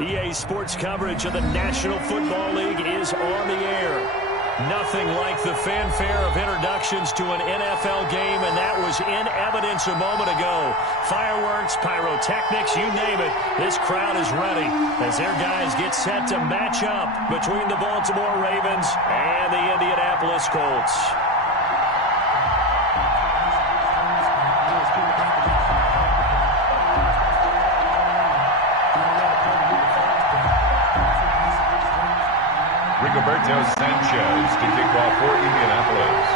EA Sports coverage of the National Football League is on the air. Nothing like the fanfare of introductions to an NFL game, and that was in evidence a moment ago. Fireworks, pyrotechnics, you name it. This crowd is ready as their guys get set to match up between the Baltimore Ravens and the Indianapolis Colts. Rigoberto Sanchez to kick off for Indianapolis.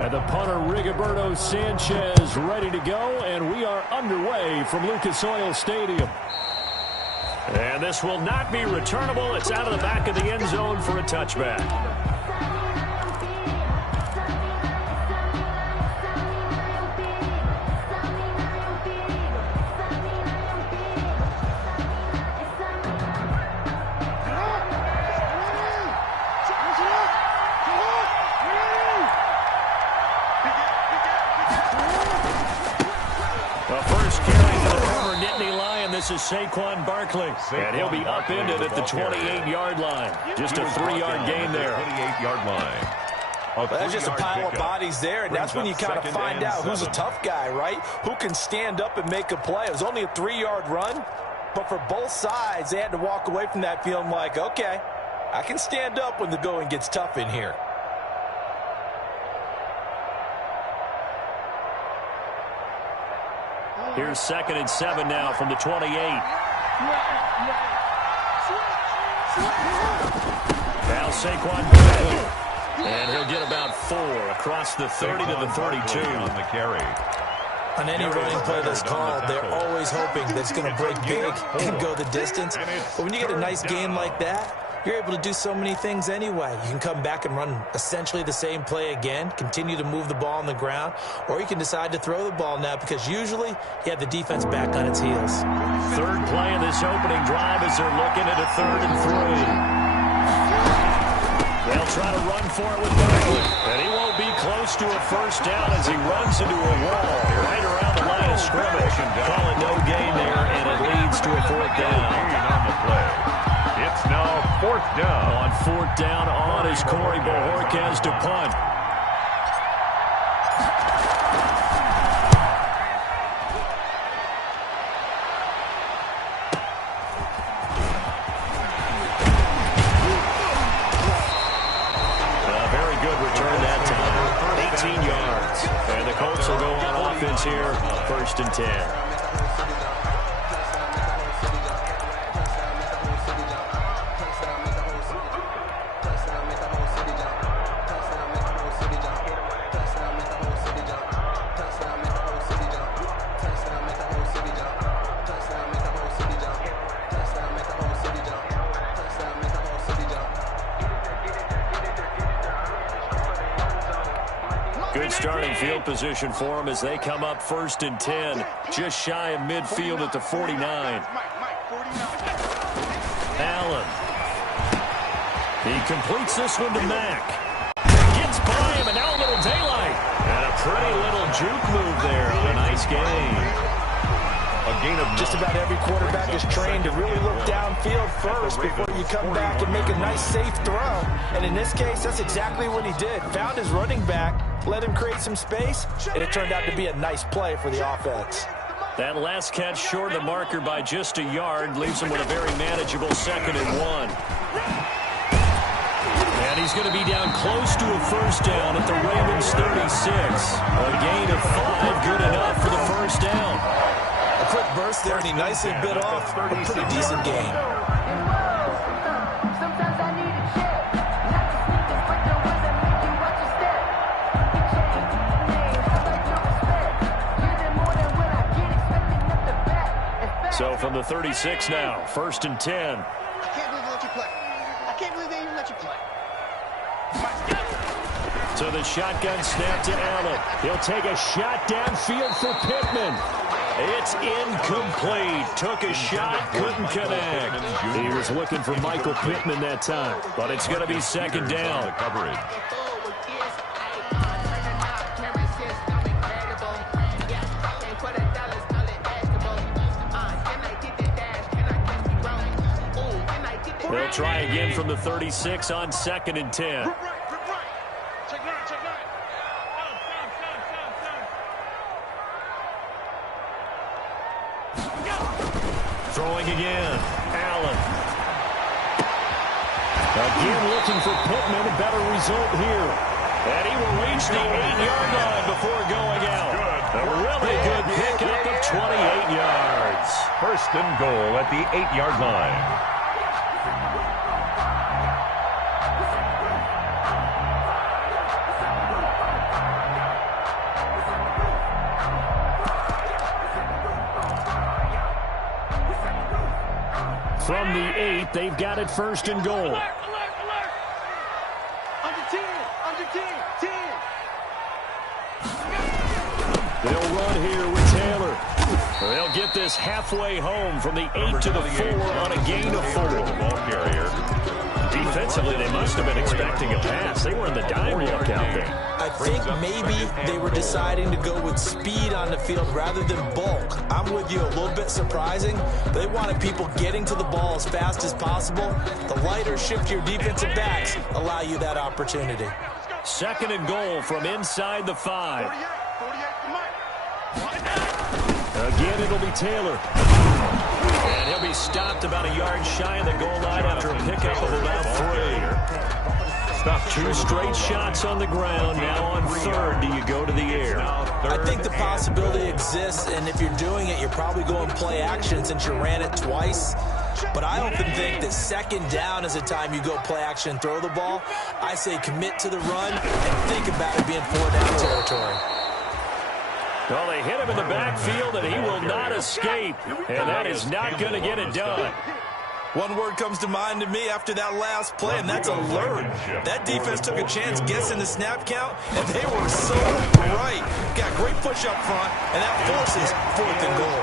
And the punter, Rigoberto Sanchez, ready to go, and we are underway from Lucas Oil Stadium. And this will not be returnable. It's out of the back of the end zone for a touchback. This is Saquon Barkley, and he'll be upended at the 28-yard line. Just a 3-yard gain there. 28-yard line. Well, that's just a pile of bodies there, and that's when you kind of find out who's a tough guy, right? Who can stand up and make a play. It was only a 3-yard run, but for both sides, they had to walk away from that feeling like, okay, I can stand up when the going gets tough in here. Here's 2nd and 7 now from the 28. Now Saquon Barkley. And he'll get about 4 across the 30 to the 32. On the carry. On any running play that's called, they're always hoping that it's going to break big and go the distance. But when you get a nice game like that, you're able to do so many things anyway. You can come back and run essentially the same play again, continue to move the ball on the ground, or you can decide to throw the ball now because usually you have the defense back on its heels. Third play of this opening drive as they're looking at a 3rd and 3. They'll try to run for it with Barkley, and he won't be close to a first down as he runs into a wall right around the line of scrimmage. Call it no gain there, and it leads to a 4th down. On the play. It's now 4th down. On 4th down on is Corey Bojorquez to punt. A very good return that time. 18 yards. And the Colts will go on offense here. 1st and 10. Good starting field position for them as they come up 1st and 10, just shy of midfield at the 49. Allen. He completes this one to Mack. Gets by him, and now a little daylight. And a pretty little juke move there on a nice game. A gain of just about every quarterback is trained to really look downfield first before you come back and make a nice, safe throw. And in this case, that's exactly what he did. Found his running back, let him create some space, and it turned out to be a nice play for the offense. That last catch short of the marker by just a yard leaves him with a very manageable 2nd and 1. And he's going to be down close to a first down at the Ravens 36. A gain of 5, good enough for the first down. A burst there, and he nicely bit off a pretty decent gain. So from the 36 now, 1st and 10. I can't believe they let you play. I can't believe they even let you play. So the shotgun snap to Allen. He'll take a shot downfield for Pittman. It's incomplete. Took a shot, couldn't connect. He was looking for Michael Pittman that time, but it's going to be 2nd down. Coverage. They'll try again from the 36 on 2nd and 10. Throwing again. Allen. Again looking for Pittman. A better result here. And he will reach the 8-yard line before going out. A really good pickup of 28 yards. 1st and goal at the 8-yard line. From the 8, they've got it 1st and goal. Under 10, under 10, 10. They'll run here with Taylor. They'll get this halfway home from the 8 to the 4 on a gain of 4. Ball carrier. Defensively, they must have been expecting a pass. They were in the dime look out there. I think maybe they were deciding to go with speed on the field rather than bulk. I'm with you, a little bit surprising. They wanted people getting to the ball as fast as possible. The lighter, shiftier defensive backs allow you that opportunity. 2nd and goal from inside the 5. 48, Again, it'll be Taylor. And he'll be stopped about a yard shy of the goal line after a pickup of about 3. 2 straight shots on the ground. Now on 3rd, do you go to the air? I think the possibility exists, and if you're doing it, you're probably going play action since you ran it twice. But I often think that 2nd down is the time you go play action and throw the ball. I say commit to the run and think about it being 4-down territory. Well, they hit him in the backfield, and he will not escape. And that is not going to get it done. One word comes to mind to me after that last play, and that's alert. That defense took a chance guessing the snap count, and they were so right. Got great push up front, and that forces 4th and goal.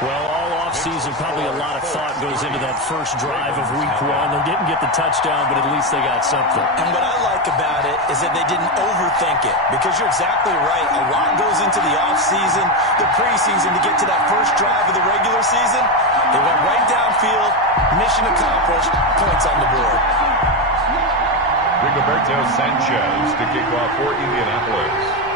Well, all offseason, probably a lot of thought goes into that first drive of week 1. They didn't get the touchdown, but at least they got something. And what I like about it is that they didn't overthink it, because you're exactly right. A lot goes into the offseason, the preseason to get to that first drive of the regular season. They went right downfield, mission accomplished, points on the board. Rigoberto Sanchez to kick off for Indianapolis.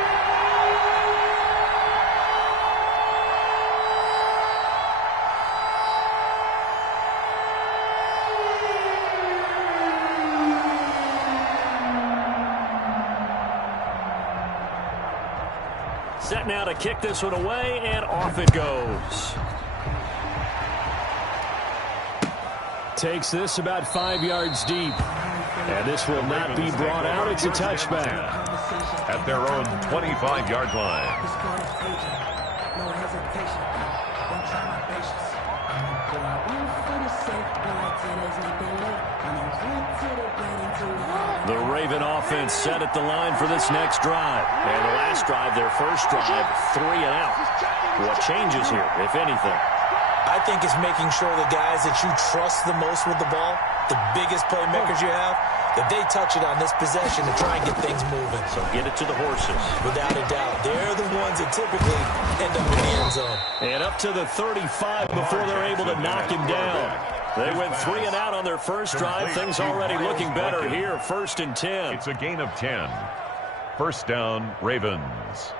Set now to kick this one away, and off it goes. Takes this about 5 yards deep. And this will not be brought out. It's a touchback. At their own 25-yard line. The Raven offense set at the line for this next drive. And the last drive, their first drive, 3 and out. What changes here, if anything? I think it's making sure the guys that you trust the most with the ball, the biggest playmakers you have, that they touch it on this possession to try and get things moving. So get it to the horses. Without a doubt. They're the ones that typically end up in the end zone. And up to the 35 before they're able to knock him down. They went 3 and out on their first drive. Things already looking better here. 1st and 10. It's a gain of 10. 1st down, Ravens.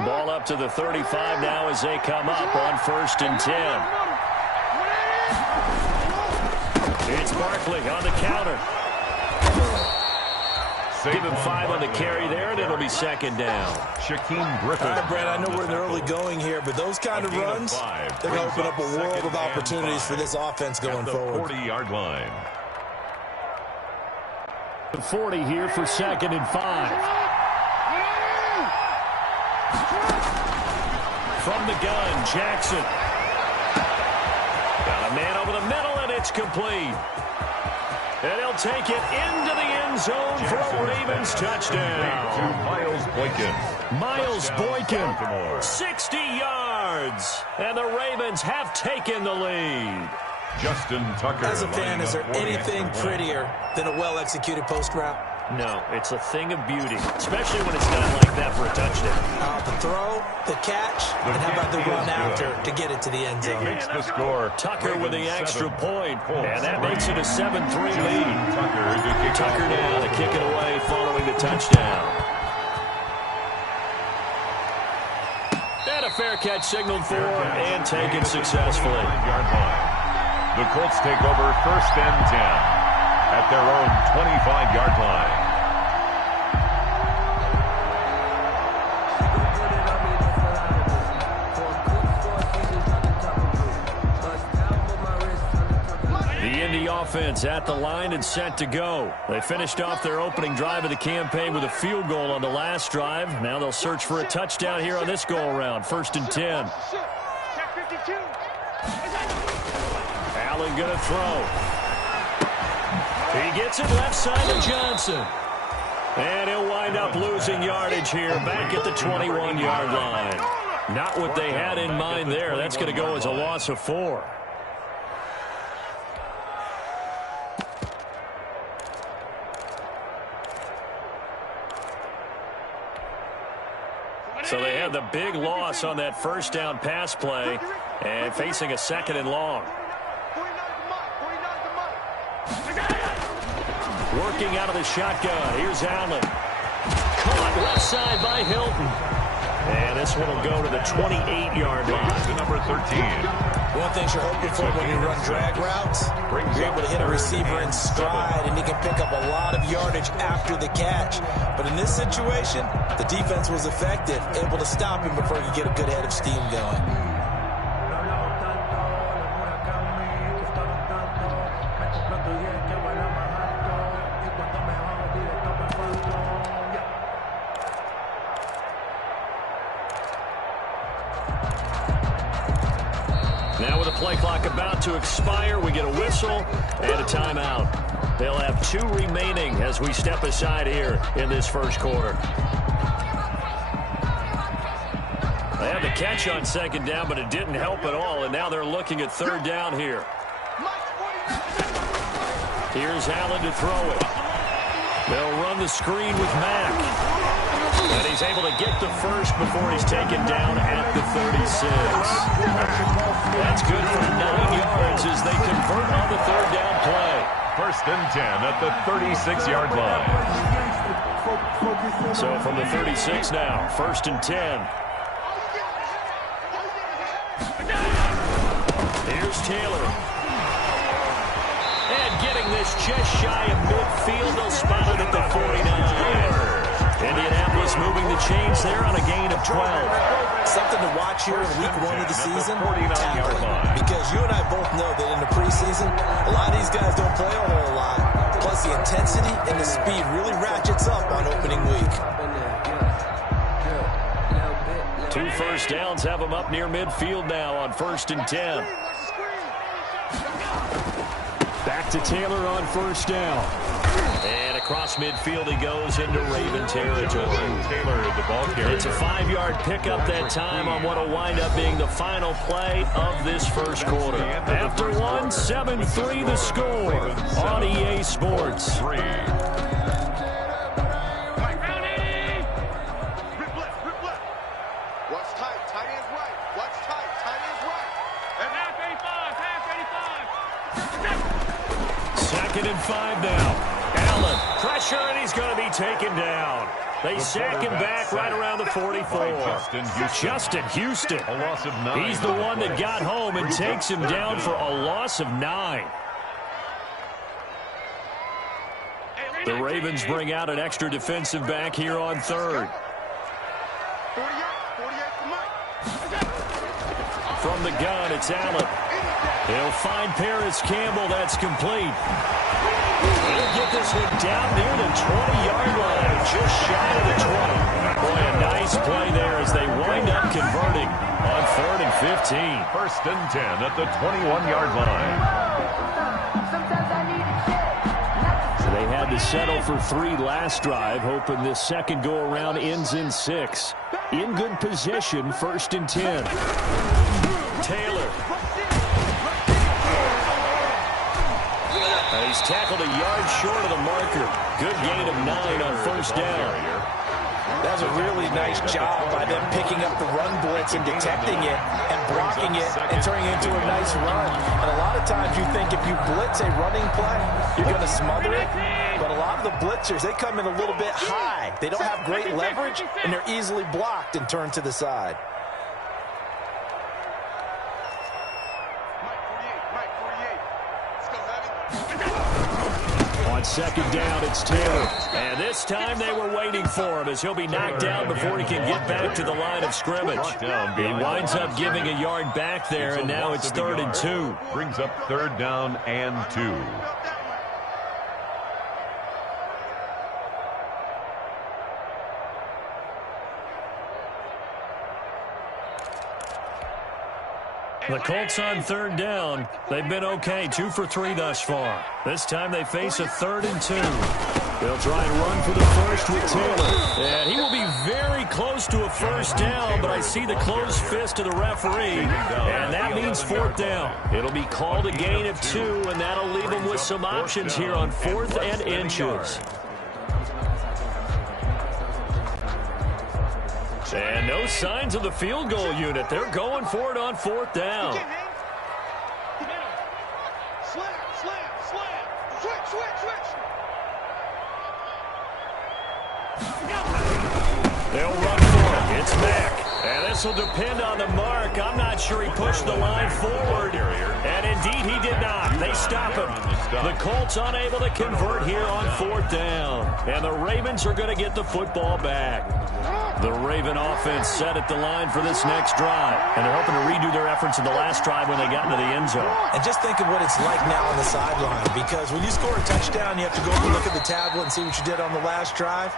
Ball up to the 35 now as they come up on 1st and 10. It's Barkley on the counter. Give him 5 on the carry there, and it'll be second down. Shaquem Griffin. All right, Brad, I know we're in the early going here, but those kind of runs, they're going to open up a world of opportunities for this offense going forward. 40-yard line. 40 here for second and 5. From the gun, Jackson. Got a man over the middle, and it's complete. And he'll take it into the end zone for a Ravens touchdown. Miles Boykin. Miles Boykin, 60 yards. And the Ravens have taken the lead. Justin Tucker. As a fan, is there anything prettier than a well-executed post route? No, it's a thing of beauty, especially when it's done like that for a touchdown. The throw, the catch, and how about the run after to get it to the end zone? Makes the score. Tucker with the extra point, and that makes it a 7-3 lead. Tucker now to kick it away following the touchdown. And a fair catch signaled for and taken successfully. The Colts take over 1st and 10 at their own 25-yard line. The Indy offense at the line and set to go. They finished off their opening drive of the campaign with a field goal on the last drive. Now they'll search for a touchdown here on this go-around. 1st and 10. Allen going to throw. He gets it left side of Johnson. And he'll wind up losing yardage here back at the 21-yard line. Not what they had in mind there. That's going to go as a loss of 4. So they had the big loss on that first down pass play and facing a 2nd and long. Working out of the shotgun. Here's Allen. Caught left side by Hilton. And this one will go to the 28-yard line. To number 13. One thing you're hoping for when you run drag routes, you're able to hit a receiver in stride, and he can pick up a lot of yardage after the catch. But in this situation, the defense was effective, able to stop him before he could get a good head of steam going. Now with the play clock about to expire, we get a whistle and a timeout. They'll have 2 remaining as we step aside here in this first quarter. They had the catch on 2nd down, but it didn't help at all, and now they're looking at 3rd down here. Here's Allen to throw it. They'll run the screen with Mack. And he's able to get the first before he's taken down at the 36. That's good for 9 yards as they convert on the 3rd down play. 1st and 10 at the 36-yard line. So from the 36 now, 1st and 10. Here's Taylor. And getting this just shy of midfield, they'll spot it at the 49. Indianapolis moving the chains there on a gain of 12. Something to watch here in week 1 of the season, tackling. Because you and I both know that in the preseason, a lot of these guys don't play a whole lot. Plus the intensity and the speed really ratchets up on opening week. 2 first downs have them up near midfield now on 1st and 10. Back to Taylor on 1st down. And across midfield he goes into Raven territory. Taylor, the ball carrier. It's a 5-yard pickup that time on what will wind up being the final play of this first quarter. After 1, 7-3 the score on EA Sports. Second and 5 now. Allen, pressure, and he's going to be taken down. They sack him back right around the 44. Justin Houston. A loss of 9. He's the one that got home and takes him down for a loss of 9. The Ravens bring out an extra defensive back here on third. From the gun, it's Allen. He'll find Paris Campbell. That's complete. He'll get this one down near the 20-yard line, just shy of the 20. Boy, a nice play there as they wind up converting on 3rd and 15. 1st and 10 at the 21-yard line. So they had to settle for 3 last drive, hoping this second go-around ends in 6. In good position, 1st and 10. Taylor. He's tackled a yard short of the marker. Good gain of 9 on 1st down. That's a really nice job by them picking up the run blitz and detecting it and blocking it and turning it into a nice run. And a lot of times you think if you blitz a running play, you're going to smother it. But a lot of the blitzers, they come in a little bit high. They don't have great leverage, and they're easily blocked and turned to the side. On 2nd down, it's Taylor. And this time they were waiting for him as he'll be knocked down before he can get back to the line of scrimmage. He winds up giving a yard back there, and now it's 3rd and 2. Brings up 3rd down and 2. The Colts on 3rd down. They've been okay, 2 for 3 thus far. This time they face a 3rd and 2. They'll try and run for the first with Taylor. And he will be very close to a 1st down, but I see the closed fist of the referee, and that means 4th down. It'll be called a gain of 2, and that'll leave them with some options here on 4th and inches. And no signs of the field goal unit. They're going for it on 4th down. They'll run for it. It's Mack. And this will depend on the mark. I'm not sure he pushed the line forward. And indeed he did not. They stop him. The Colts unable to convert here on 4th down. And the Ravens are going to get the football back. The Raven offense set at the line for this next drive. And they're hoping to redo their efforts in the last drive when they got into the end zone. And just think of what it's like now on the sideline. Because when you score a touchdown, you have to go and look at the tablet and see what you did on the last drive.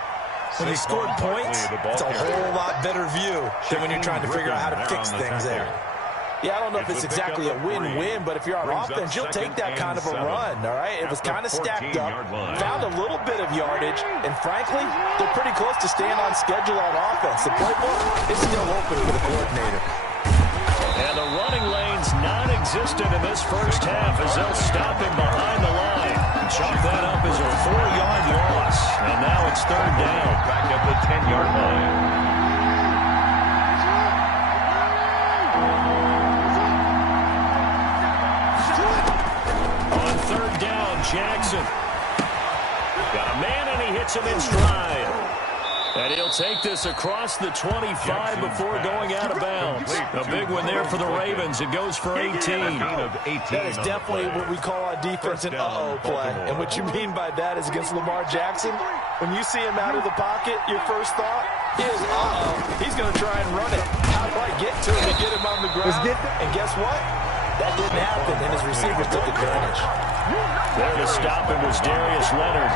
When you scored points, it's a whole lot better view than when you're trying to figure out how to fix things there. Yeah, I don't know if it's exactly a win-win, but if you're on offense, you'll take that kind of a run, all right? It was kind of stacked up, found a little bit of yardage, and frankly, they're pretty close to staying on schedule on offense. The playbook is still open for the coordinator. And the running lane's non-existent in this first half as they'll stop him behind the line. Chalk that up as a 4-yard loss, and now it's 3rd down. Back at the 10-yard line. Jackson. Got a man, and he hits him in stride. And he'll take this across the 25 before going out of bounds. A big one there for the Ravens. It goes for 18. That is definitely what we call on defense an uh-oh play. And what you mean by that is against Lamar Jackson, when you see him out of the pocket, your first thought is, uh-oh, he's going to try and run it. How do I get to him to get him on the ground? And guess what? That didn't happen, and his receivers took advantage. There to stop him was Darius Leonard.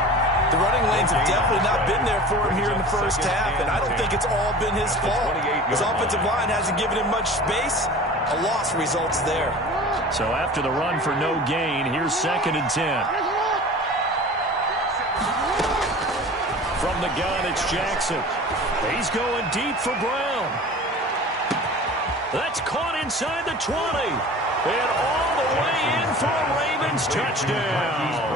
The running lanes have definitely not been there for him here in the first half, and I don't think it's all been his fault. His offensive line hasn't given him much space. A loss results there. So after the run for no gain, here's 2nd and 10. From the gun, it's Jackson. He's going deep for Brown. That's caught inside the 20. And all the way in for a Ravens touchdown.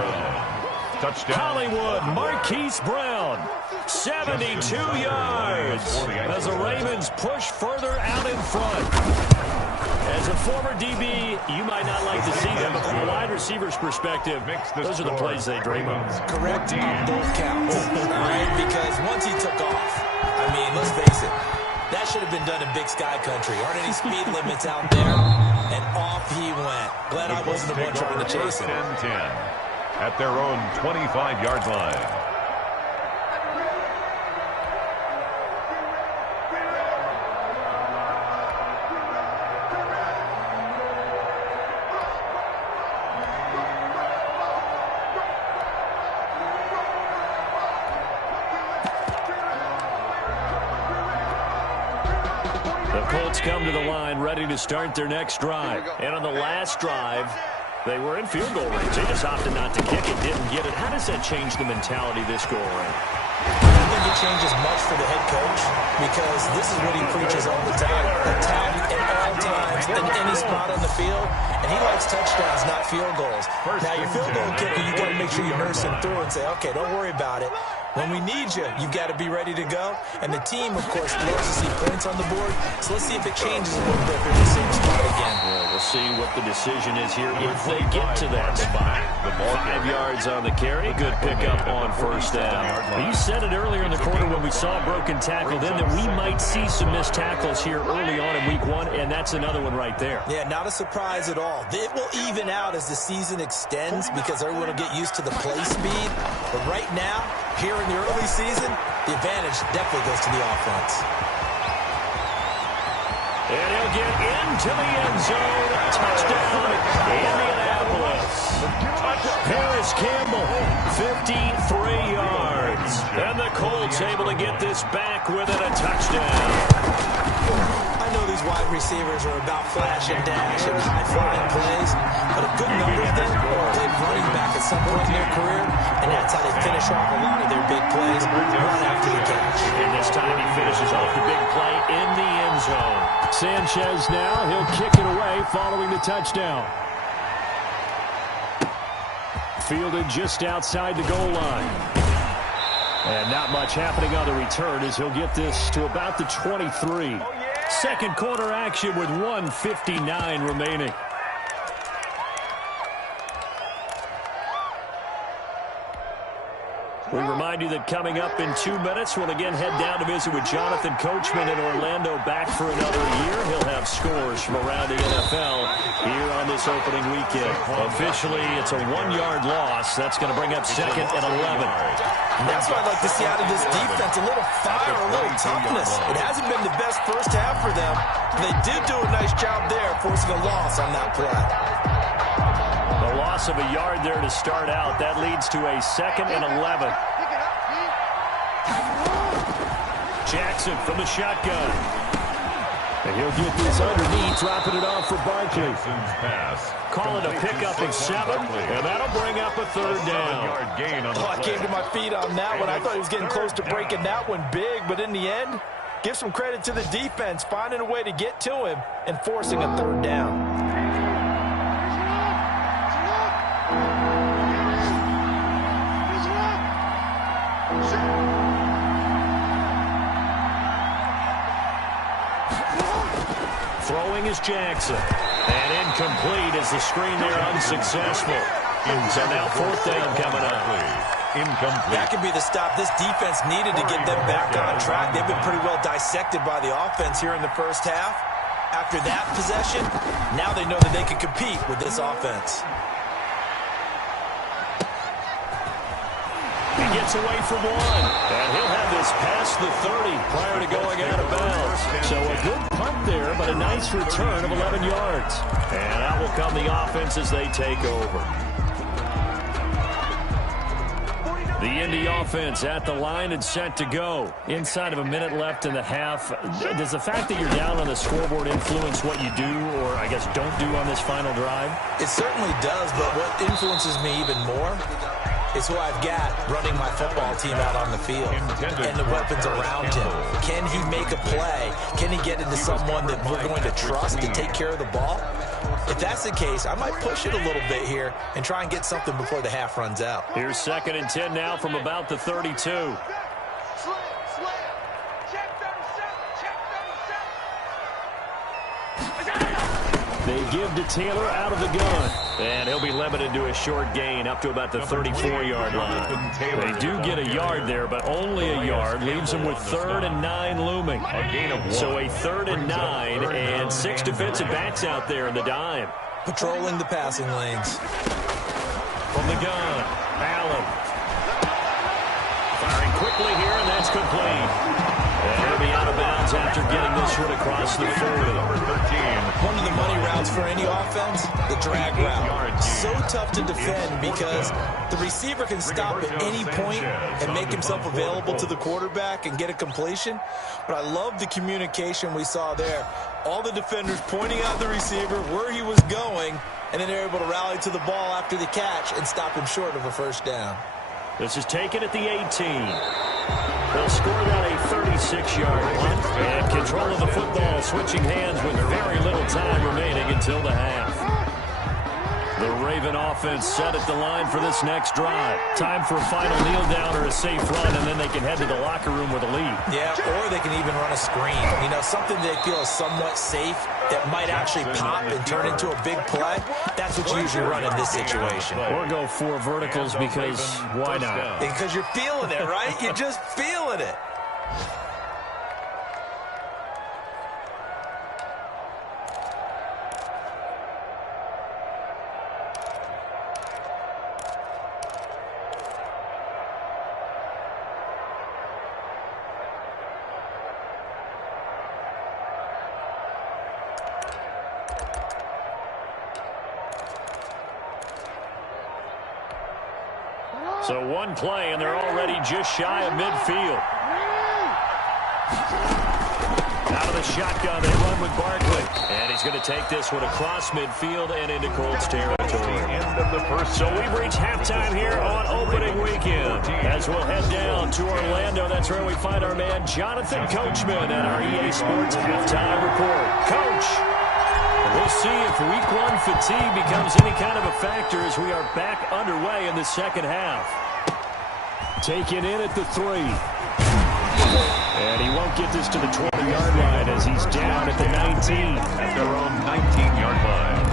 Hollywood Marquise Brown, 72 yards. As the Ravens push further out in front. As a former DB, you might not like to see them, but from a wide receiver's perspective, those are the plays they dream of. Correct on both counts. Right? Because once he took off, I mean, let's face it, that should have been done in Big Sky Country. Aren't any speed limits out there? And off he went. Glad I wasn't the one trying to chase him. 10-10 at their own 25-yard line. Colts come to the line, ready to start their next drive. And on the last drive, they were in field goal range. They just opted not to kick it, didn't get it. How does that change the mentality this go-around? I don't think it changes much for the head coach because this is what he preaches all the time. Attack at all times in any spot on the field, and he likes touchdowns, not field goals. Now, your field goal kicker, you got to make sure you nurse him through and say, okay, don't worry about it. When we need you, you've got to be ready to go. And the team, of course, loves to see points on the board. So let's see if it changes a little bit in the same spot again. Well, we'll see what the decision is here if they get to that spot. 5 yards on the carry. Good pickup on first down. You said it earlier in the quarter when we saw a broken tackle then that we might see some missed tackles here early on in week 1, and that's another one right there. Yeah, not a surprise at all. It will even out as the season extends because everyone will get used to the play speed. But right now, here in the early season, the advantage definitely goes to the offense. And he'll get into the end zone. Touchdown, Indianapolis. Harris Campbell, 53 yards. And the Colts able to get this back with it, a touchdown. I know these wide receivers are about flash and dash and high-flying plays, but a good number of them played running back at some point in their career, and that's how they finish off a lot of their big plays, run after the catch. And this time he finishes off the big play in the end zone. Sanchez now, he'll kick it away following the touchdown. Fielded just outside the goal line. And not much happening on the return as he'll get this to about the 23. Second quarter action with 1:59 remaining. We remind you that coming up in 2 minutes, we'll again head down to visit with Jonathan Coachman in Orlando, back for another year. He'll have scores from around the NFL here on this opening weekend. Officially, it's a 1-yard loss. That's going to bring up second and 11. And that's what I'd like to see out of this defense, a little fire, a little toughness. It hasn't been the best first half for them. They did do a nice job there, forcing a loss on that play. The loss of a yard there to start out. That leads to a second and 11. Jackson from the shotgun. And he'll get this underneath, dropping it off for Barkley. Call it a pickup of 7, and that'll bring up a third down. I came to my feet on that one. I thought he was getting close to breaking that one big, but in the end, give some credit to the defense, finding a way to get to him and forcing a third down. Throwing is Jackson. And incomplete as the screen there unsuccessful. So now fourth down coming up. Incomplete. That could be the stop this defense needed to get them back on track. They've been pretty well dissected by the offense here in the first half. After that possession, now they know that they can compete with this offense. He gets away from one. And he'll have this past the 30 prior to going out of bounds. So a good punt there, but a nice return of 11 yards. And out will come the offense as they take over. The Indy offense at the line and set to go. Inside of a minute left in the half. Does the fact that you're down on the scoreboard influence what you do, or I guess don't do on this final drive? It certainly does, but what influences me even more is who I've got running my football team out on the field and the weapons around him. Can he make a play? Can he get into someone that we're going to trust to take care of the ball? If that's the case, I might push it a little bit here and try and get something before the half runs out. Here's second and 10 now from about the 32. They give to Taylor out of the gun. And he'll be limited to a short gain up to about the 34-yard line. They do get a yard there, but only a yard. Leaves them with 3rd and 9 looming. So a 3rd and 9 and 6 defensive backs out there in the dime. Patrolling the passing lanes. From the gun, Allen. Firing quickly here, and that's complete. He'll be out of bounds after getting this one across the 40. One of the money routes for any offense, the drag route. So tough to defend because the receiver can stop at any point and make himself available to the quarterback and get a completion. But I love the communication we saw there. All the defenders pointing out the receiver, where he was going, and then they're able to rally to the ball after the catch and stop him short of a first down. This is taken at the 18. They'll score that a 36-yard punt. And control of the football, switching hands with very little time remaining until the half. The Raven offense set at the line for this next drive. Time for a final kneel down or a safe run, and then they can head to the locker room with a lead. Yeah, or they can even run a screen. You know, something they feel is somewhat safe that might actually pop and turn into a big play. That's what you usually run in this situation. Or go 4 verticals because why not? Because you're feeling it, right? You're just feeling it. So one play, and they're already just shy of midfield. Out of the shotgun, they run with Barkley. And he's going to take this one across midfield and into Colts territory. So we've reached halftime here on opening weekend. As we'll head down to Orlando, that's where we find our man Jonathan Coachman at our EA Sports Halftime Report. Coach! We'll see if week 1 fatigue becomes any kind of a factor as we are back underway in the second half. Taken in at the 3. And he won't get this to the 20-yard line as he's down at the 19. At their own 19-yard line.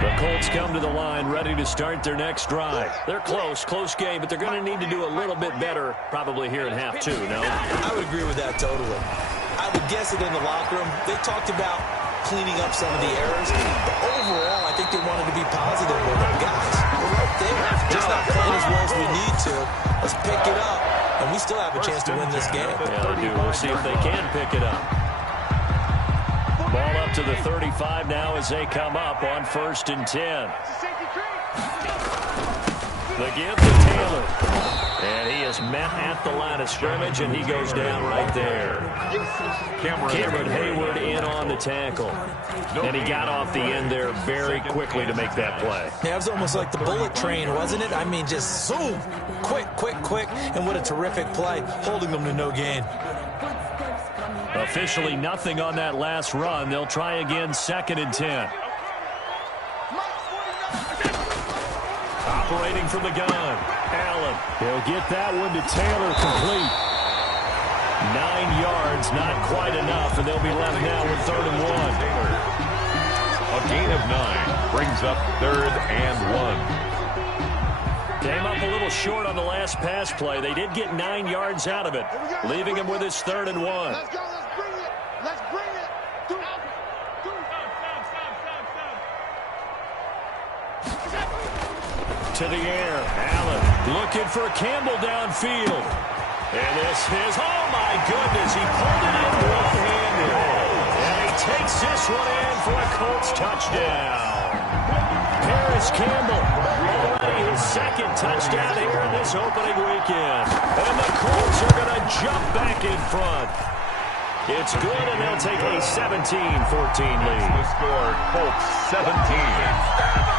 The Colts come to the line ready to start their next drive. They're close game, but they're going to need to do a little bit better probably here in half 2, no? I would agree with that totally. I would guess it in the locker room. They talked about cleaning up some of the errors, but overall, I think they wanted to be positive with them. Guys, we're right there. Just not playing as well as we need to. Let's pick it up, and we still have a chance to win this game. Yeah, they do. We'll see if they can pick it up. Ball up to the 35 now as they come up on 1st and 10. The give to Taylor. And he is met at the line of scrimmage, and he goes down right there. Cameron Hayward in on the tackle. And he got off the end there very quickly to make that play. Yeah, it was almost like the bullet train, wasn't it? I mean, just zoom. Quick. And what a terrific play, holding them to no gain. Officially nothing on that last run. They'll try again 2nd and 10. Operating from the gun. Allen. He'll get that one to Taylor complete. 9 yards, not quite enough, and they'll be left now with 3rd and 1. A gain of 9 brings up 3rd and 1. Came up a little short on the last pass play. They did get 9 yards out of it, leaving him with his 3rd and 1. Let's go. Let's bring it. To the air. Allen looking for Campbell downfield. And this is, oh my goodness, he pulled it in one-handed. And he takes this one in for a Colts touchdown. Paris Campbell, already his 2nd touchdown here in this opening weekend. And the Colts are going to jump back in front. It's good, and they'll take a 17-14 lead. The score, Colts 17,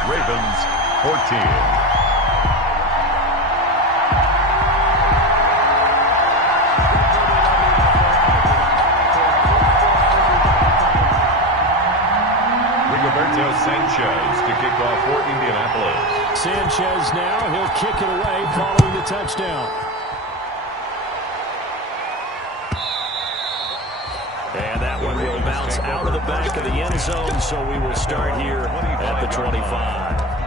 Ravens 14. Sanchez to kick off for Indianapolis. Sanchez now, he'll kick it away following the touchdown. And that one will bounce out of the back of the end zone, so we will start here at the 25.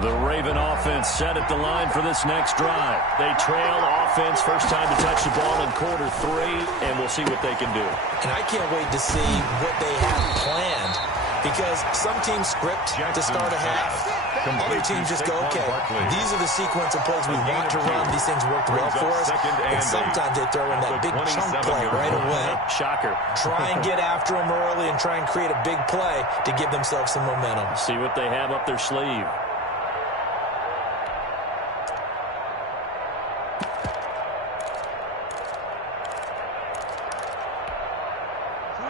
The Raven offense set at the line for this next drive. They trail offense, first time to touch the ball in quarter 3, and we'll see what they can do. And I can't wait to see what they have planned, because some teams script to start a half. Other teams just go, okay, these are the sequence of plays we want to run. These things worked well for us. And sometimes they throw in that big chunk play right away. Shocker. Try and get after them early and try and create a big play to give themselves some momentum. See what they have up their sleeve.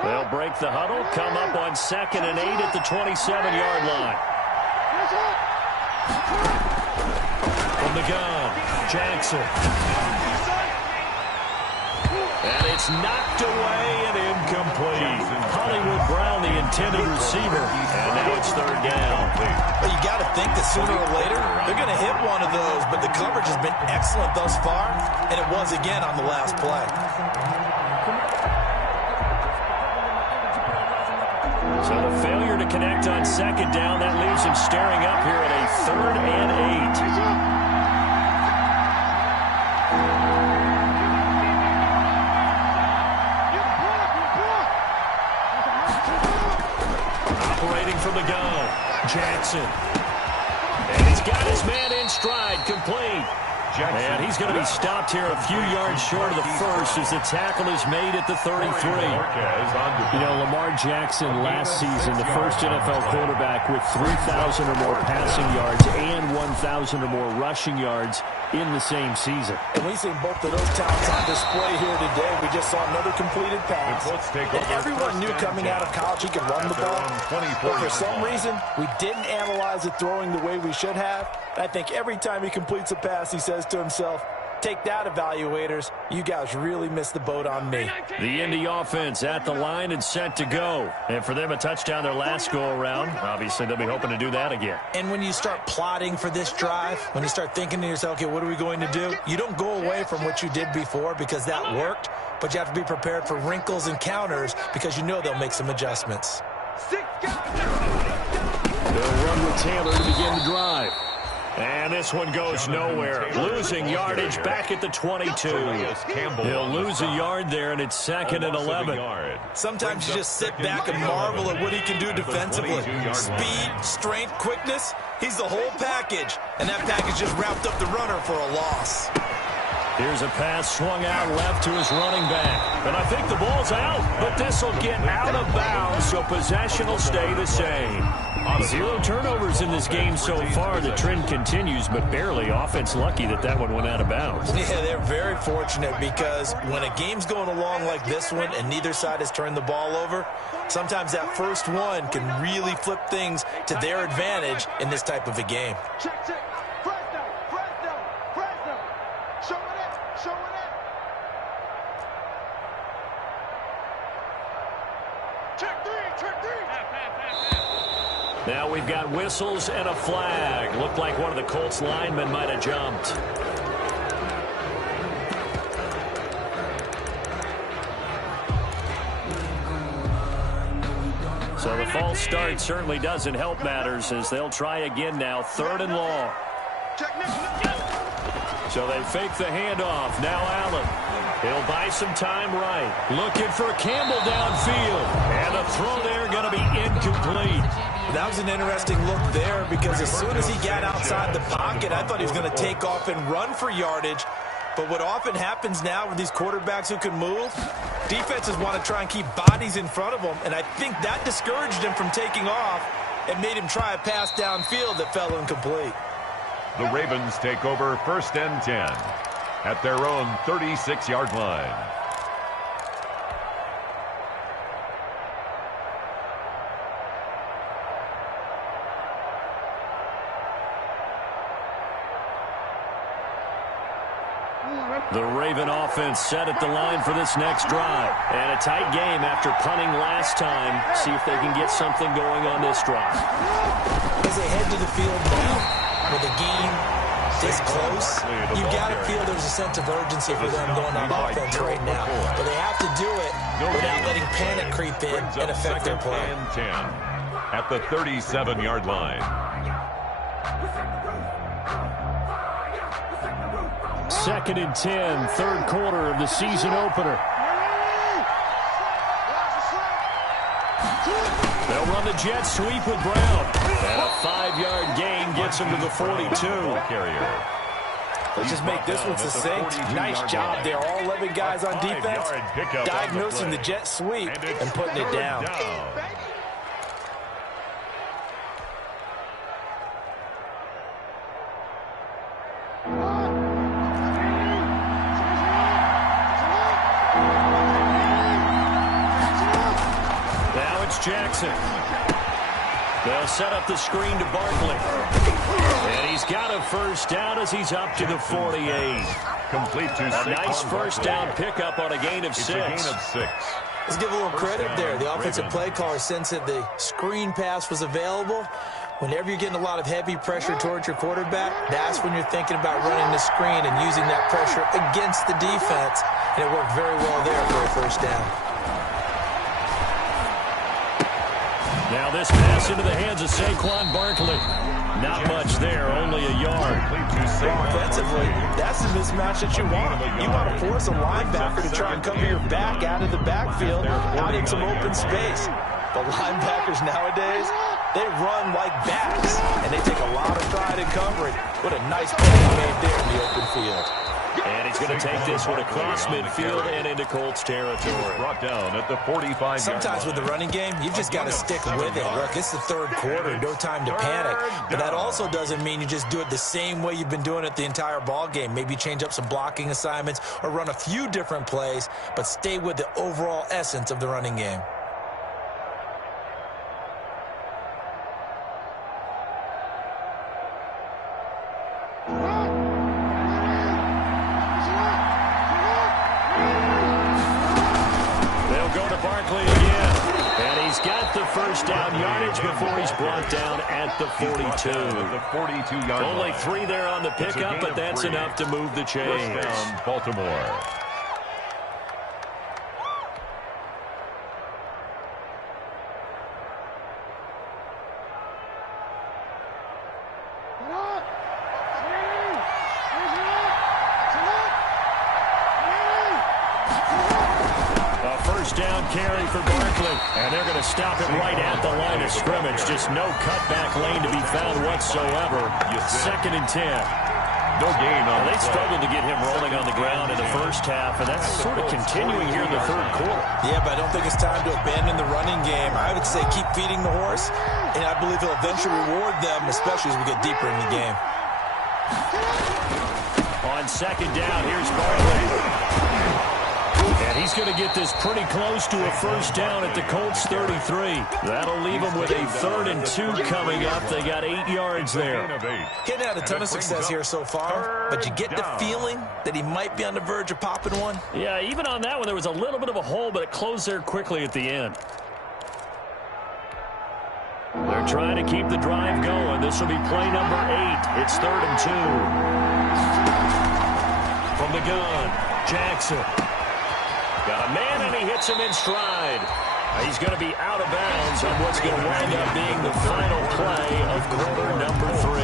They'll break the huddle, come up on 2nd and 8 at the 27-yard line. From the gun, Jackson. And it's knocked away and incomplete. Hollywood Brown, the intended receiver. And now it's 3rd down. Well, you got to think that sooner or later they're going to hit one of those, but the coverage has been excellent thus far, and it was again on the last play. So the failure to connect on 2nd down, that leaves him staring up here at a 3rd and 8. Operating from the gun, Jackson. And he's got his man in stride, complete. And he's going to be stopped here a few yards short of the first as the tackle is made at the 33. You know, Lamar Jackson last season, the first NFL quarterback with 3,000 or more passing yards and 1,000 or more rushing yards in the same season. And we've seen both of those talents on display here today. We just saw another completed pass. And everyone knew coming out of college he could run the ball. But for some reason, we didn't analyze it throwing the way we should have. I think every time he completes a pass, he says to himself, take that, evaluators. You guys really missed the boat on me. The Indy offense at the line and set to go. And for them, a touchdown their last go-around. Obviously, they'll be hoping to do that again. And when you start plotting for this drive, when you start thinking to yourself, okay, what are we going to do? You don't go away from what you did before because that worked, but you have to be prepared for wrinkles and counters because you know they'll make some adjustments. They'll run with Taylor to begin the drive. And this one goes nowhere. Losing yardage back at the 22. He'll lose a yard there, and it's 2nd and 11. Sometimes you just sit back and marvel at what he can do defensively. Speed, strength, quickness, he's the whole package. And that package just wrapped up the runner for a loss. Here's a pass swung out left to his running back. And I think the ball's out, but this will get out of bounds, so possession will stay the same. 0 turnovers in this game so far. The trend continues, but barely. Offense lucky that one went out of bounds. Yeah, they're very fortunate because when a game's going along like this one and neither side has turned the ball over, sometimes that first one can really flip things to their advantage in this type of a game. Now we've got whistles and a flag. Looked like one of the Colts linemen might have jumped. So the false start certainly doesn't help matters as they'll try again now. 3rd and long. So they fake the handoff. Now Allen. He'll buy some time right. Looking for Campbell downfield. And the throw there going to be incomplete. That was an interesting look there because as soon as he got outside the pocket, I thought he was going to take off and run for yardage. But what often happens now with these quarterbacks who can move, defenses want to try and keep bodies in front of them, and I think that discouraged him from taking off and made him try a pass downfield that fell incomplete. The Ravens take over 1st and 10 at their own 36-yard line. The Raven offense set at the line for this next drive. And a tight game after punting last time. See if they can get something going on this drive. As they head to the field now, with the game this close, you've got to feel there's a sense of urgency for them going on offense right now. But they have to do it without letting panic creep in and affect their play. At the 37-yard line. Second and 10, third quarter of the season opener. They'll run the jet sweep with Brown. And a 5-yard gain gets him to the 42. Carrier. Let's just make this one succinct. Nice job there. All 11 guys on defense diagnosing the jet sweep and putting it down. Now it's Jackson. They'll set up the screen to Barkley. And he's got a first down as he's up to the 48. Complete to A nice first down pickup on a gain of 6. It's a gain of 6. Let's give a little credit there. The offensive play caller sensed that the screen pass was available. Whenever you're getting a lot of heavy pressure towards your quarterback, that's when you're thinking about running the screen and using that pressure against the defense. And it worked very well there for a first down. Now this pass into the hands of Saquon Barkley. Not much there, only a yard. Offensively, that's the mismatch that you want. You want to force a linebacker to try and cover your back out of the backfield, out in some open space. The linebackers nowadays, they run like backs, and they take a lot of pride in covering. What a nice play he made there in the open field. And he's going to take this one across midfield and into Colts territory. Brought down at the 45. Sometimes with the running game, you've just got to stick with it. Look, it's the third quarter, no time to panic. But that also doesn't mean you just do it the same way you've been doing it the entire ball game. Maybe change up some blocking assignments or run a few different plays, but stay with the overall essence of the running game. Got the first down yardage before he's brought down at the 42. The 42-yard line. Only 3 there on the pickup, but that's enough to move the chains. First down, Baltimore. Down carry for Barkley, and they're going to stop it right at the line of scrimmage. Just no cutback lane to be found whatsoever. Second and 10. No gain on They struggled to get him rolling on the ground in the first half, and that's sort of continuing here in the third quarter. Yeah, but I don't think it's time to abandon the running game. I would say keep feeding the horse, and I believe he'll eventually reward them, especially as we get deeper in the game. On second down, here's Barkley. And he's going to get this pretty close to a first down at the Colts 33. That'll leave them with a 3rd and 2 coming up. They got 8 yards there. Hitting had a ton of success here so far, but you get the feeling that he might be on the verge of popping one. Yeah, even on that one, there was a little bit of a hole, but it closed there quickly at the end. They're trying to keep the drive going. This will be play number 8. It's 3rd and 2. From the gun, Jackson. Got a man, and he hits him in stride. He's going to be out of bounds on what's going to wind up being the final play of quarter number 3.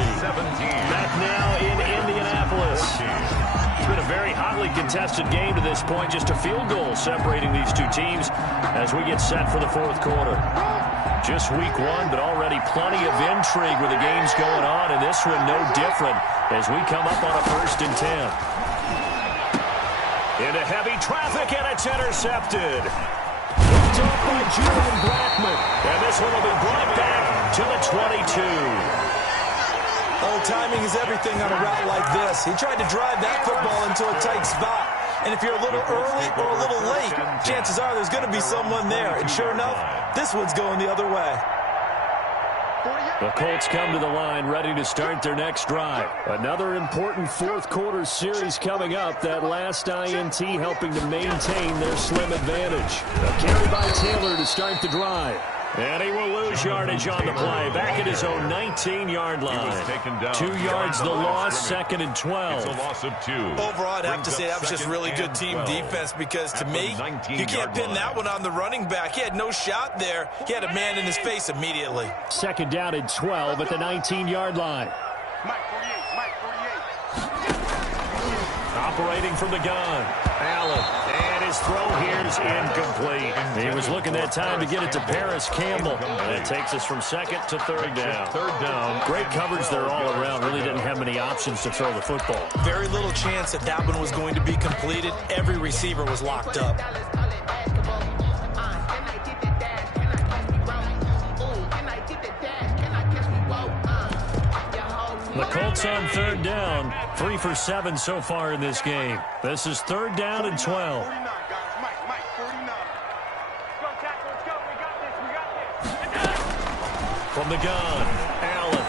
Back now in Indianapolis. It's been a very hotly contested game to this point. Just a field goal separating these two teams as we get set for the fourth quarter. Just week 1, but already plenty of intrigue with the games going on, and this one no different as we come up on a 1st and 10. Into heavy traffic, and it's intercepted. Picked up by Julian Blackman. And this one will be brought back to the 22. Oh, timing is everything on a route like this. He tried to drive that football into a tight spot. And if you're a little early or a little late, chances are there's going to be someone there. And sure enough, this one's going the other way. The Colts come to the line ready to start their next drive. Another important fourth quarter series coming up. That last INT helping to maintain their slim advantage. A carry by Taylor to start the drive. And he will lose yardage on the play. Back at his own 19-yard line. 2 yards the loss, 2nd and 12. It's a loss of 2. Overall, I'd have to say that was just really good team defense because to me, you can't pin that one on the running back. He had no shot there. He had a man in his face immediately. 2nd down and 12 at the 19-yard line. Operating from the gun, Allen, and his throw here is incomplete. He was looking that time to get it to Paris Campbell. That takes us from second to third down. Great coverage there all around. Really didn't have many options to throw the football. Very little chance that that one was going to be completed. Every receiver was locked up. The Colts on third down, 3 for 7 so far in this game. This is third down and 12. From the gun, Allen.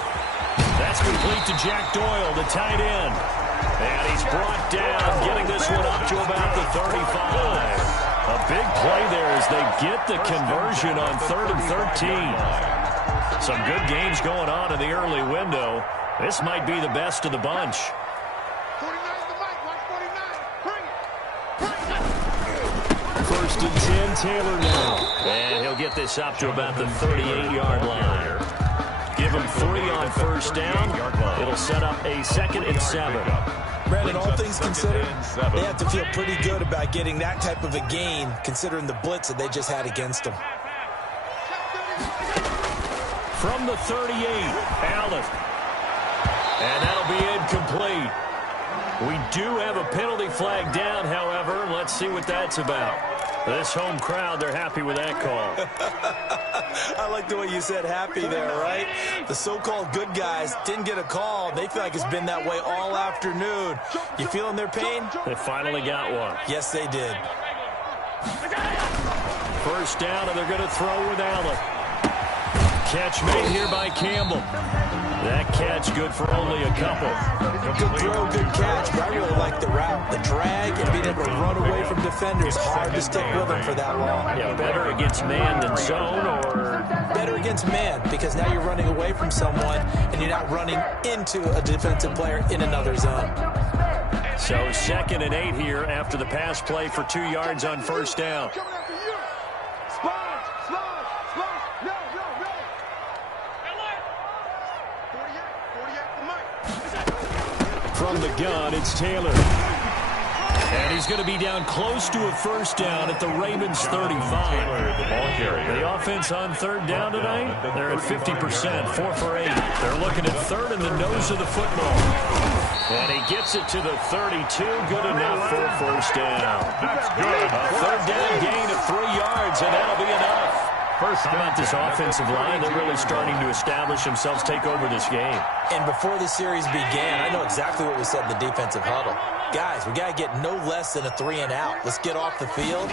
That's complete to Jack Doyle, the tight end. And he's brought down, getting this one up to about the 35. A big play there as they get the conversion on 3rd and 13. Some good games going on in the early window. This might be the best of the bunch. 1st and 10, Taylor now. And he'll get this up to about the 38-yard line. Give him 3 on first down. It'll set up a 2nd and 7. Brandon, all things considered, they have to feel pretty good about getting that type of a gain, considering the blitz that they just had against them. From the 38, Allen. And that'll be incomplete. We do have a penalty flag down, however. Let's see what that's about. This home crowd, they're happy with that call. I like the way you said happy there, right? The so-called good guys didn't get a call. They feel like it's been that way all afternoon. You feeling their pain? They finally got one. Yes, they did. First down, and they're going to throw with Allen. Catch made here by Campbell. That catch good for only a couple. Good throw, good catch, but I really like the route. The drag and being able to run away from defenders. Hard to stick with them for that long. Yeah, better against man than zone, or? Better against man, because now you're running away from someone and you're not running into a defensive player in another zone. So 2nd and 8 here after the pass play for 2 yards on first down. From the gun, it's Taylor. And he's going to be down close to a first down at the Ravens 35. The offense on third down tonight, they're at 50%, 4 for 8. They're looking at third in the nose of the football. And he gets it to the 32, good enough for a first down. That's good. A third down gain of 3 yards, and that'll be enough. How about this offensive line? They're really starting to establish themselves, take over this game. And before the series began, I know exactly what was said in the defensive huddle. Guys, we got to get no less than a 3 and out. Let's get off the field.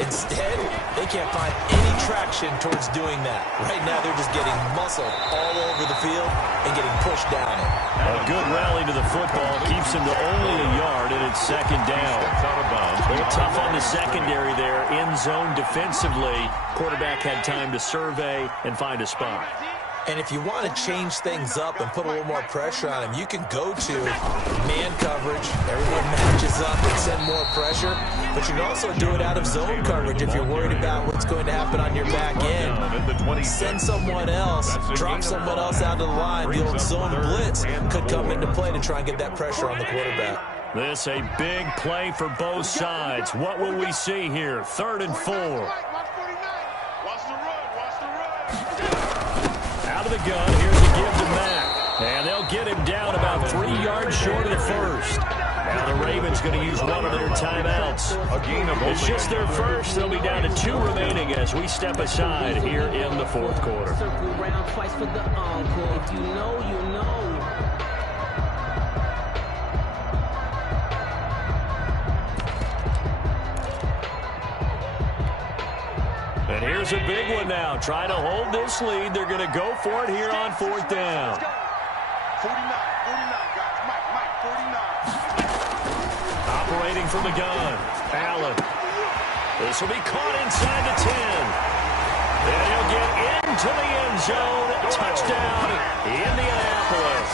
Instead, they can't find any traction towards doing that. Right now, they're just getting muscled all over the field and getting pushed down it. A good rally to the football keeps him to only a yard, and it's 2nd down. A little tough on the secondary there, in zone defensively. Quarterback had time to survey and find a spot. And if you want to change things up and put a little more pressure on him, you can go to man coverage. Everyone matches up and send more pressure. But you can also do it out of zone coverage if you're worried about what's going to happen on your back end. Send someone else, drop someone else out of the line. The old zone blitz could come into play to try and get that pressure on the quarterback. This a big play for both sides. What will we see here? 3rd and 4. Out of the gun, here's a give to Mack. And they'll get him down about 3 yards short of the first. Now the Ravens going to use one of their timeouts. It's just their first. They'll be down to 2 remaining as we step aside here in the 4th quarter. And here's a big one now. Trying to hold this lead. They're going to go for it here on 4th down. 49, guys. Mike, 49. Operating from the gun. Allen. This will be caught inside the 10. And he'll get into the end zone. Touchdown, Indianapolis.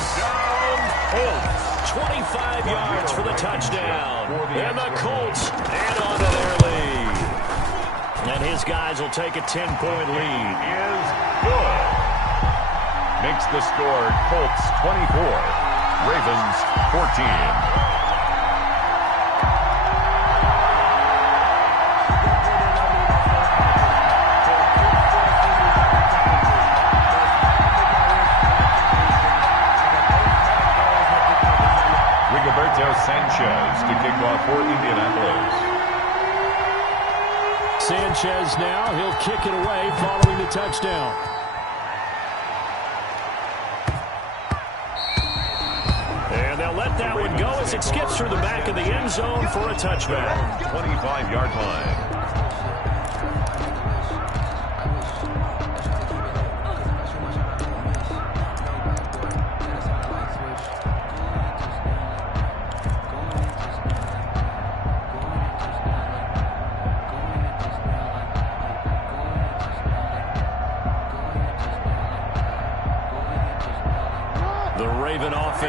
Colts. 25 yards for the touchdown. And the Colts add on to their lead. And his guys will take a 10-point lead. Is good. Makes the score Colts 24, Ravens 14. Sanchez to kick off for Indianapolis. Sanchez now, he'll kick it away following the touchdown. And they'll let that one go as it skips through the back of the end zone for a touchback. 25-yard line.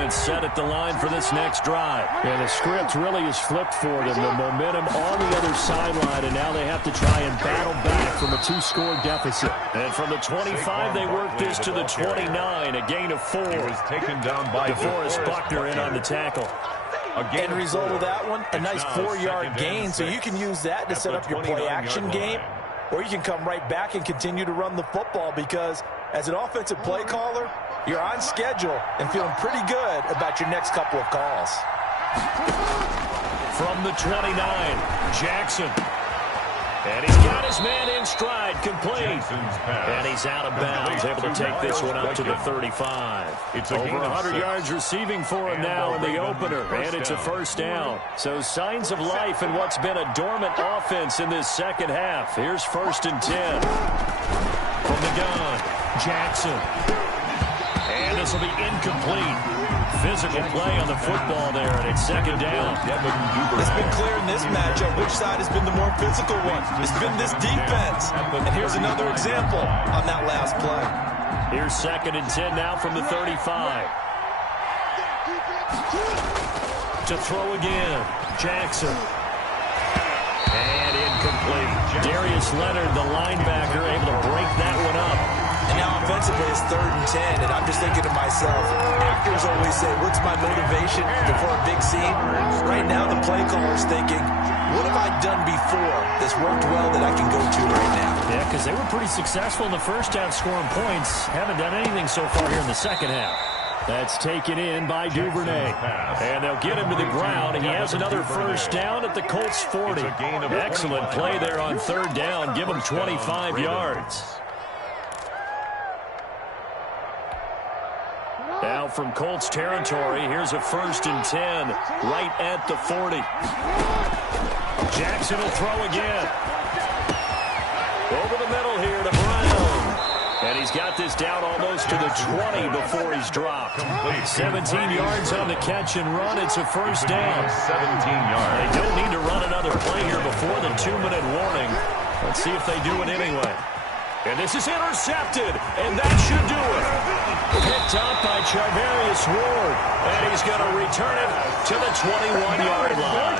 Set at the line for this next drive. And the script really is flipped for them. The momentum on the other sideline, and now they have to try and battle back from a 2-score deficit. And from the 25, they work this to the 29, a gain of 4. He was taken down by DeForest Buckner in on the tackle. End result of that one, a nice 4-yard gain, so you can use that to set up your play-action game, or you can come right back and continue to run the football because as an offensive play caller, you're on schedule and feeling pretty good about your next couple of calls. From the 29, Jackson. And he's got his man in stride, complete. And he's out of bounds, able to take this one up to the 35. It's over 100 yards receiving for him now in the opener, and it's a first down. So signs of life in what's been a dormant offense in this second half. Here's 1st and 10. From the gun, Jackson. And this will be incomplete. Physical play on the football there, and it's 2nd down. It's been clear in this matchup which side has been the more physical one. It's been this defense. And here's another example on that last play. Here's 2nd and 10 now from the 35. To throw again, Jackson. And incomplete. Darius Leonard, the linebacker, able to break that one up. And now offensively it's 3rd and 10, and I'm just thinking to myself, actors always say, what's my motivation before a big scene? Right now the play caller's thinking, what have I done before that's worked well that I can go to right now? Yeah, because they were pretty successful in the first half scoring points. Haven't done anything so far here in the second half. That's taken in by Duvernay. And they'll get him to the ground. He has another first down at the Colts 40. Excellent play there on 3rd down. Give him 25 yards. Now from Colts territory, here's a 1st and 10 right at the 40. Jackson will throw again. Over the middle here to Brown. And he's got this down almost to the 20 before he's dropped. 17 yards on the catch and run. It's a first down. 17 yards. They don't need to run another play here before the 2-minute warning. Let's see if they do it anyway. And this is intercepted, and that should do it. Picked up by Charvarius Ward, and he's going to return it to the 21-yard line.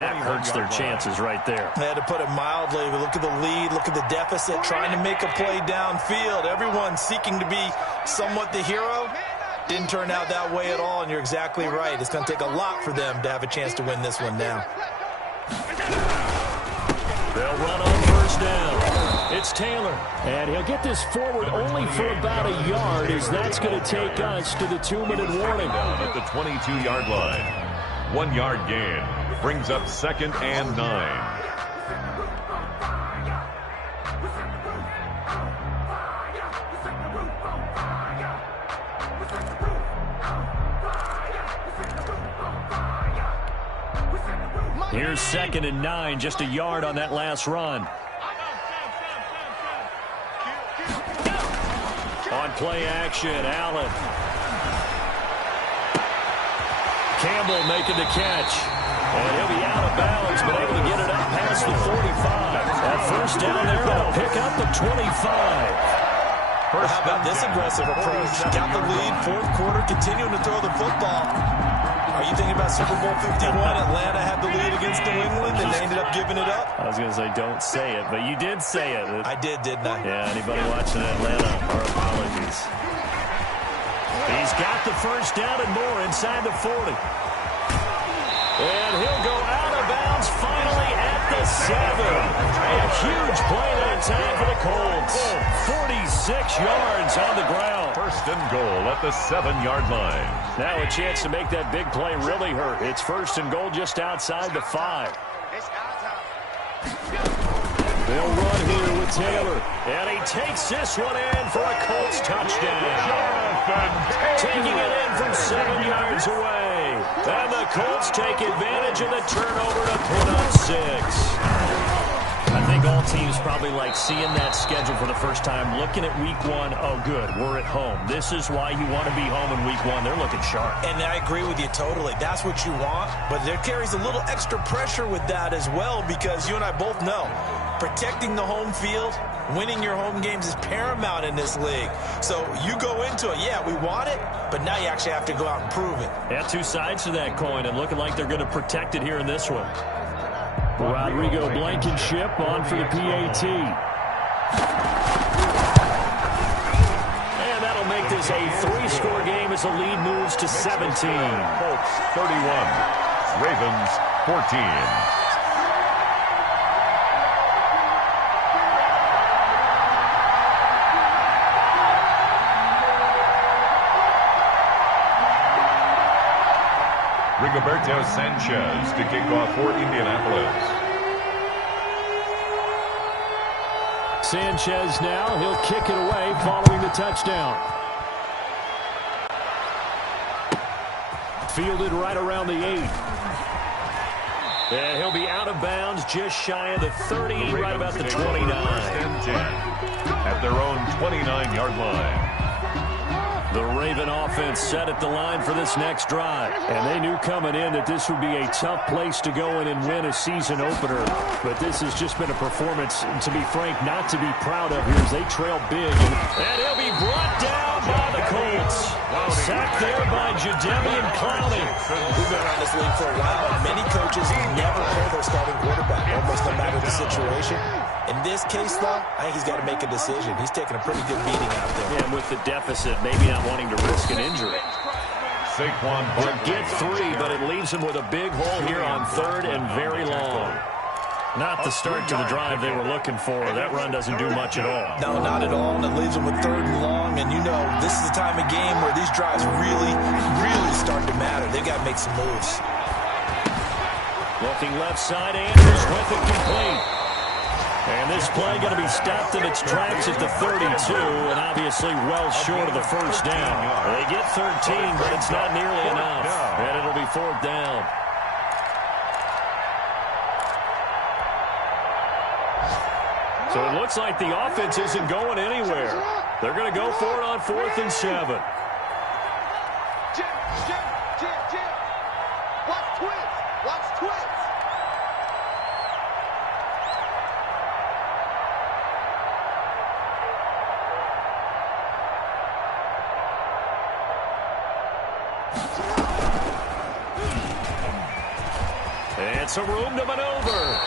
That hurts their chances right there. They had to put it mildly. Look at the lead, look at the deficit, trying to make a play downfield. Everyone seeking to be somewhat the hero. Didn't turn out that way at all, and you're exactly right. It's going to take a lot for them to have a chance to win this one now. They'll run on first down. It's Taylor. And he'll get this forward only for about a yard, as that's going to take us to the 2-minute warning. Down at the 22-yard line. 1-yard gain. Brings up 2nd and 9. Here's 2nd and 9, just a yard on that last run. On play action, Allen. Campbell making the catch. And he'll be out of bounds, but able to get it up past the 45. That first down there, they'll pick up the 25. How about this aggressive approach? Got the lead, 4th quarter, continuing to throw the football. Are Are you thinking about Super Bowl 51? Atlanta had the lead against New England, and they ended up giving it up? I was going to say, don't say it, but you did say it. I did, didn't I? Yeah, anybody watching Atlanta, our apologies. He's got the first down and more inside the 40. And he'll go out of bounds finally at the 7. A huge play that time for the Colts. 46 yards on the ground. First and goal at the 7-yard line. Now a chance to make that big play really hurt. It's first and goal just outside the 5. They'll run here with Taylor. And he takes this one in for a Colts touchdown. Taking it in from 7 yards away. And the Colts take advantage of the turnover to put up 6. I think all teams probably like seeing that schedule for the first time, looking at week 1. Oh, good, we're at home. This is why you want to be home in week 1. They're looking sharp. And I agree with you totally. That's what you want, but there carries a little extra pressure with that as well, because you and I both know protecting the home field, winning your home games is paramount in this league. So you go into it, yeah, we want it, but now you actually have to go out and prove it. Yeah, two sides to that coin, and looking like they're going to protect it here in this one. Rodrigo Blankenship on for the PAT. And that'll make this a 3-score game as the lead moves to 17. Colts 31, Ravens 14. Rigoberto Sanchez to kick off for Indianapolis. Sanchez now, he'll kick it away following the touchdown. Fielded right around the 8. And he'll be out of bounds just shy of the 30, right about the 29. First and 10 at their own 29-yard line. The Raven offense set at the line for this next drive. And they knew coming in that this would be a tough place to go in and win a season opener. But this has just been a performance, to be frank, not to be proud of here as they trail big. And he'll be brought down by the Colts. Sacked there by Jadeveon Clowney. We've been around this league for a while. Many coaches never pull their starting quarterback, almost no matter the situation. In this case, though, I think he's got to make a decision. He's taking a pretty good beating out there. Yeah, and with the deficit, maybe not wanting to risk an injury. Saquon To get 3, but it leaves him with a big hole here on 3rd and very long. Not the start to the drive they were looking for. That run doesn't do much at all. No, not at all, and it leaves them with 3rd and long. And you know, this is the time of game where these drives really start to matter. They've got to make some moves. Looking left side, Andrews with it complete. And this play going to be stopped in its tracks at the 32, and obviously well short of the first down. They get 13, but it's not nearly enough. And it'll be 4th down. So it looks like the offense isn't going anywhere. They're going to go for it on 4th and 7. Jim. Watch twins. And some room to maneuver.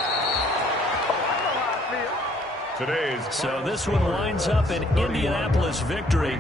Today's So this one winds up an Indianapolis victory.